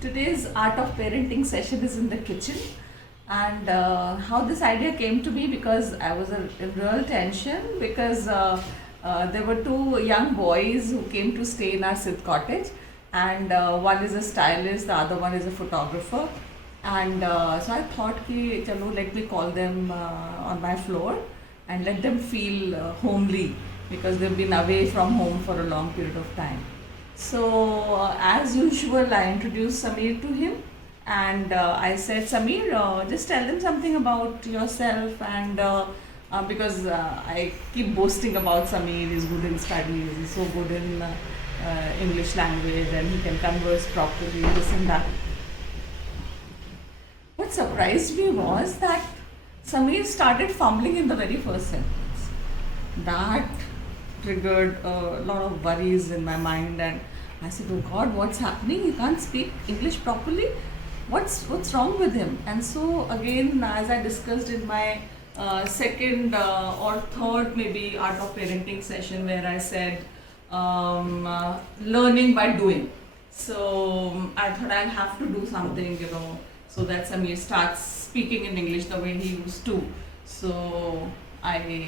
Today's art of parenting session is in the kitchen, and how this idea came to me because I was in real tension because there were two young boys who came to stay in our Sith cottage, and one is a stylist, the other one is a photographer, and so I thought कि चलो let me call them on my floor and let them feel homely because they've been away from home for a long period of time. So, as usual, I introduced Samir to him and I said, Samir, just tell them something about yourself. And because I keep boasting about Samir, he's good in studies, he's so good in English language, and he can converse properly, this and that. What surprised me was that Samir started fumbling in the very first sentence. That triggered a lot of worries in my mind, and I said, oh God, what's happening? He can't speak English properly. What's wrong with him? And so again, as I discussed in my second or third maybe art of parenting session, where I said learning by doing. So I thought I'll have to do something, so that Samir starts speaking in English the way he used to. So I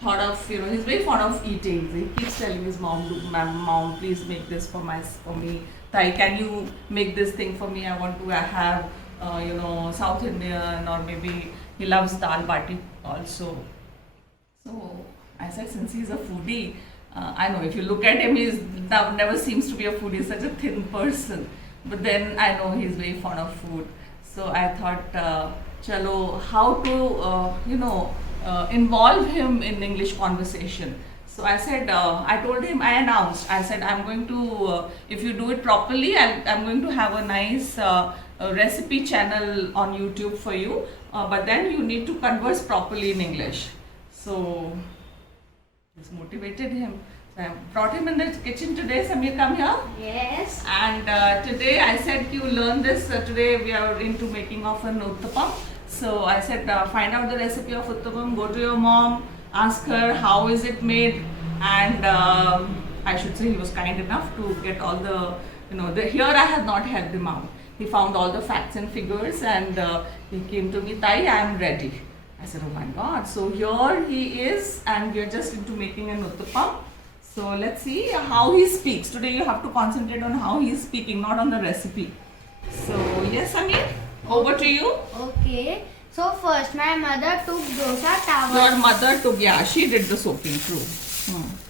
thought of, he's very fond of eating. So he keeps telling his mom, mom, please make this for me. Tai, can you make this thing for me? I want to have, South Indian, or maybe he loves dal bati also. So I said, since he's a foodie, I know if you look at him, he's never seems to be a foodie. He's such a thin person. But then I know he's very fond of food. So I thought, chalo, how to, involve him in English conversation. So I said, I told him, I announced, I said, I'm going to, if you do it properly, I'm going to have a nice recipe channel on YouTube for you, but then you need to converse properly in English. So this motivated him. So I brought him in the kitchen today. Samir, come here. Yes. And today I said, you learn this. Today we are into making of an uttapam. So I said, find out the recipe of uttapam, go to your mom, ask her how is it made, and I should say he was kind enough to get all here I have not helped him out. He found all the facts and figures, and he came to me, Tai, I am ready. I said, oh my God. So here he is, and we are just into making an uttapam. So let's see how he speaks. Today you have to concentrate on how he is speaking, not on the recipe. So yes, Samir, over to you. Okay. So first my mother took dosa towel. Your mother took, she did the soaking, true.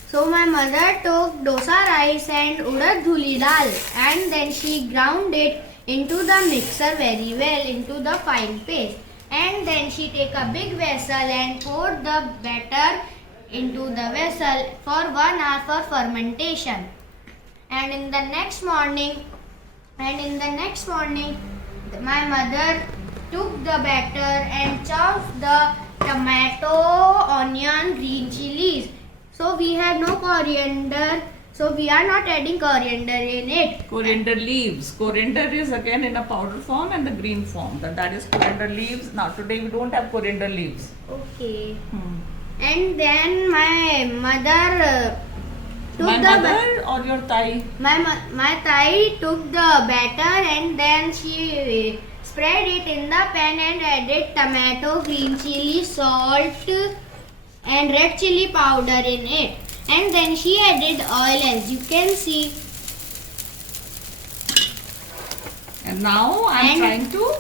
So my mother took dosa rice and urad dhuli dal, and then she ground it into the mixer very well into the fine paste. And then she take a big vessel and pour the batter into the vessel for 1 hour for fermentation. And in the next morning, my mother took the batter and chopped the tomato, onion, green chilies. So we have no coriander, so we are not adding coriander in it. Coriander leaves. Coriander is again in a powder form and the green form. That is coriander leaves. Now today we don't have coriander leaves. Okay. And then my mother took My the mother or your Thai? my Thai took the batter and then she spread it in the pan and added tomato, green chili, salt and red chili powder in it. And then she added oil, as you can see. And now I'm trying to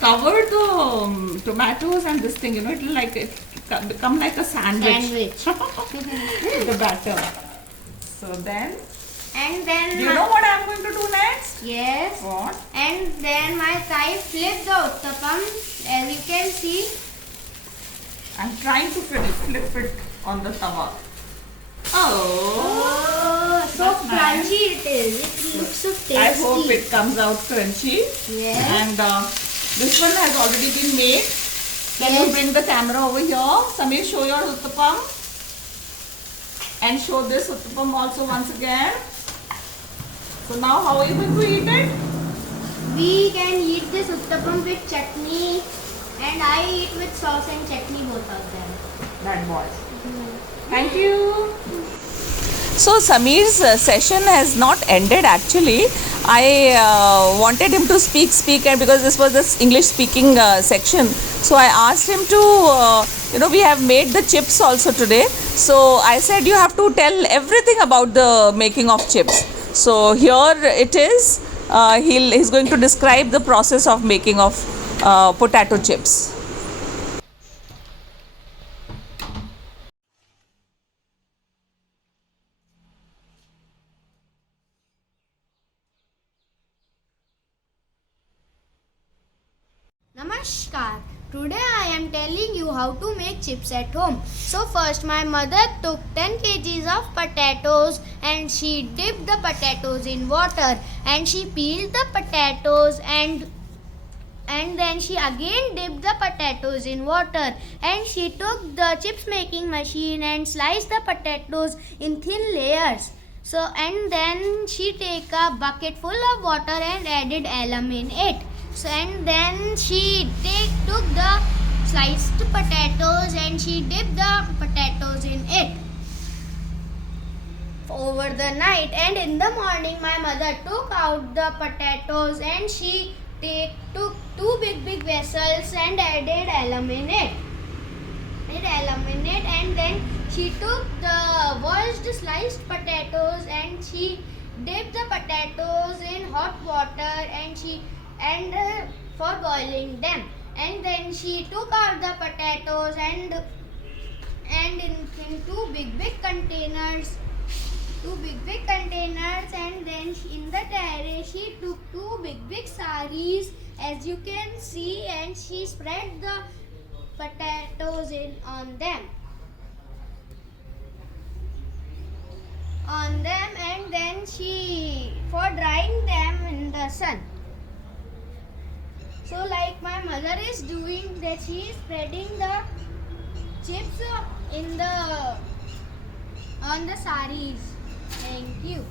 cover the tomatoes and this thing, it will become like a sandwich. The batter. So then, And then do you know what I'm going to do next? yes. What? And then my Thai flipped the uttapam, as you can see. I'm trying to flip it on the tawa. Oh, so that's nice. crunchy it is. It looks so tasty. I hope it comes out crunchy. Yes. And this one has already been made. Can Yes. you bring the camera over here? Samir, show your uttapam. And show this uttapam also once again. So now how are you going to eat it? We can eat this uttapam with chutney, and I eat with sauce and chutney, both of them. That boys. Thank you. So Sameer's session has not ended actually. I wanted him to speak, and because this was this English speaking section, so I asked him to, we have made the chips also today. So I said you have to tell everything about the making of chips. So here it is. He's going to describe the process of making of potato chips. Namaskar. Today I am telling you how to make chips at home. So first my mother took 10 kgs of potatoes and she dipped the potatoes in water and she peeled the potatoes and then she again dipped the potatoes in water and she took the chips making machine and sliced the potatoes in thin layers. So and then she take a bucket full of water and added alum in it. So and then she took the sliced potatoes and she dipped the potatoes in it over the night, and in the morning my mother took out the potatoes and she took two big vessels and added alum in it. And then she took the washed sliced potatoes and she dipped the potatoes in hot water for boiling them, and then she took out the potatoes and in two big containers, and then in the terrace she took two big saris as you can see, and she spread the potatoes on them, and then she for drying them in the sun. So like my mother is doing that, she is spreading the chips on the saris. Thank you.